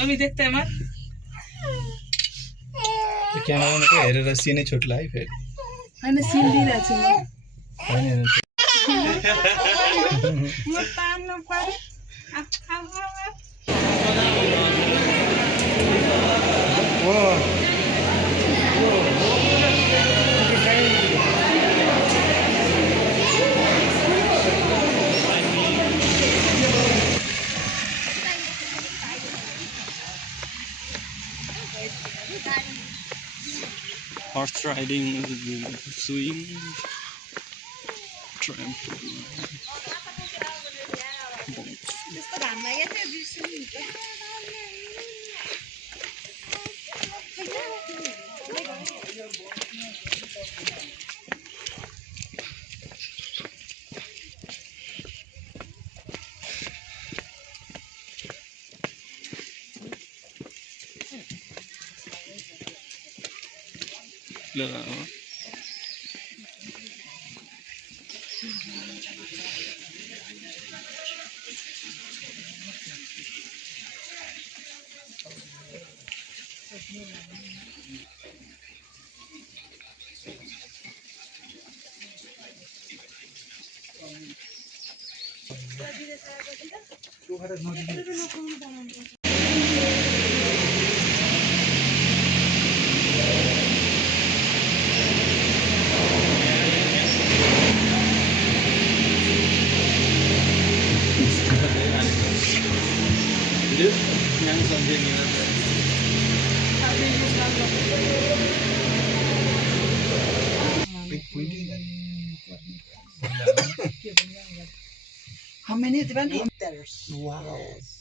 अभी देखते हैं मत क्यामेरामा को हेरेर सिनै छुट्ला है फेरि होइन सिन दिइरहेको छु होइन म तान्नु पर्यो horse riding, swing, trampoline. How many different meters? Wow. Yes.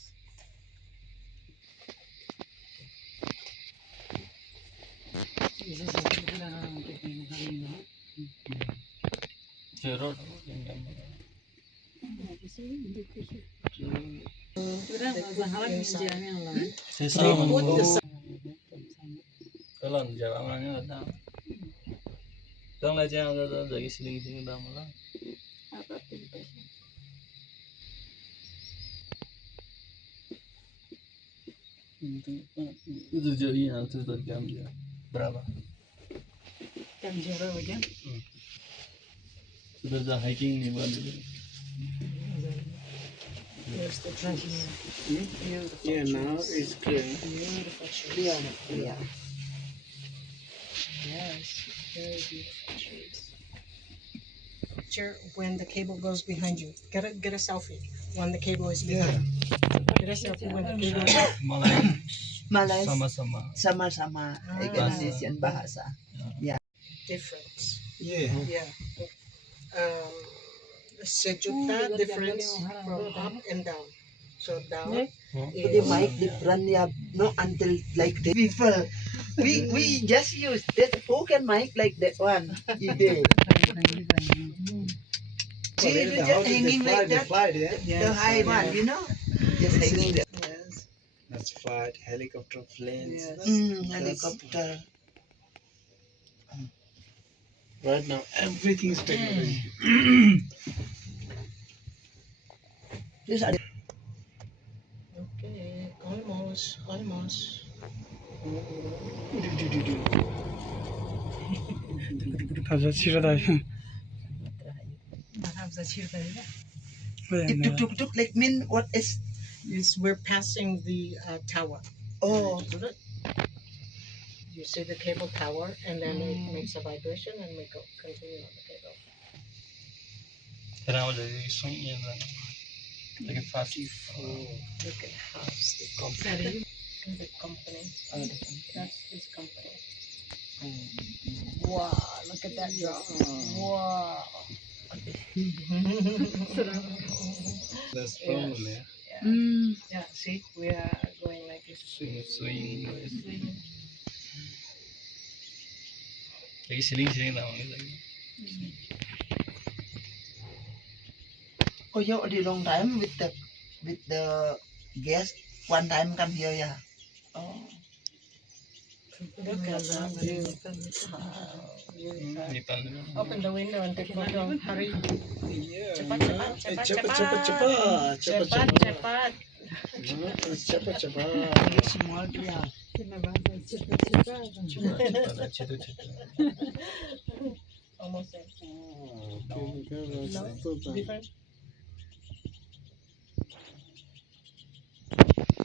Itu jadi yang itu terjam dia berapa? Jam berapa jam? Sudah dah hiking nih buat itu. Here's the treasure. Yeah, now it's clear. Beautiful trees. Clear, clear. Yes, very beautiful trees. Picture when the cable goes behind you. Get a selfie when the cable is behind. Get a selfie when the cable is Malay Sama-sama. sama-sama Indonesian bahasa. different. Yeah. Yeah. Sejuta difference from up and down. So down The is mic different, yeah, not until like the people. We just use that. Who can mic like that one? Ide. See, you just hanging like that. The high one, you know, just hanging there. yes. That's flight, helicopter, planes. Yes. Helicopter. Right now, everything's technology. These are Okay, almost, almost. Taza chira it tuk like mean what is We're passing the tower. oh Look, you see the cable tower, and then it makes a vibration, and we go continue on the cable. Now the swing is like a fast. Look at how the company. The company. That's his company. Wow! Look at that drop. Wow! That's problem, Yes. yeah. mm. Yeah. See, we are going like this. Swing. Like ceiling now. Oh you already long time with the guest one time come here yeah oh Look at that view. Open the window and take photo. Hurry. Cepat, cepat, cepat, cepat. Cepat, cepat. ini semua dia Almost there. No, Different.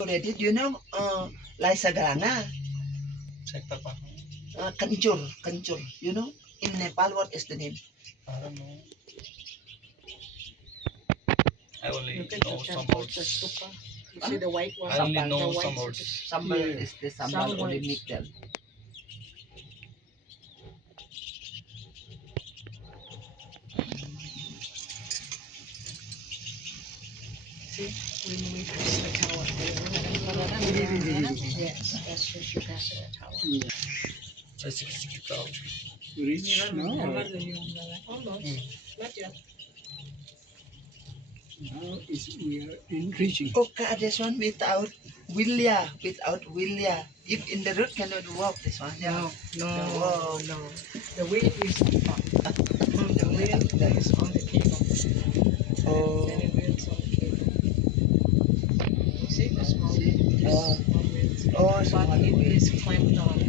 already you know like sagrana kencur you know in Nepal what is the name I don't know. I only Look at know the some temples, the words. stupa. You see the white one? I only Sambal, know the some white words. sambal Yeah. is the sambal Some only words. make them See, when we pass the tower. Yes, that's just you passing the tower. That's 60,000. Reach now. Almost. Not yet. Now is we are in reaching. okay this one without Willia if in the road cannot walk this one yeah No, Whoa. no. The wind is on top. The wind is on the cable. oh And it winds on the cable. See the small See? winds. Oh. But it is clamped on.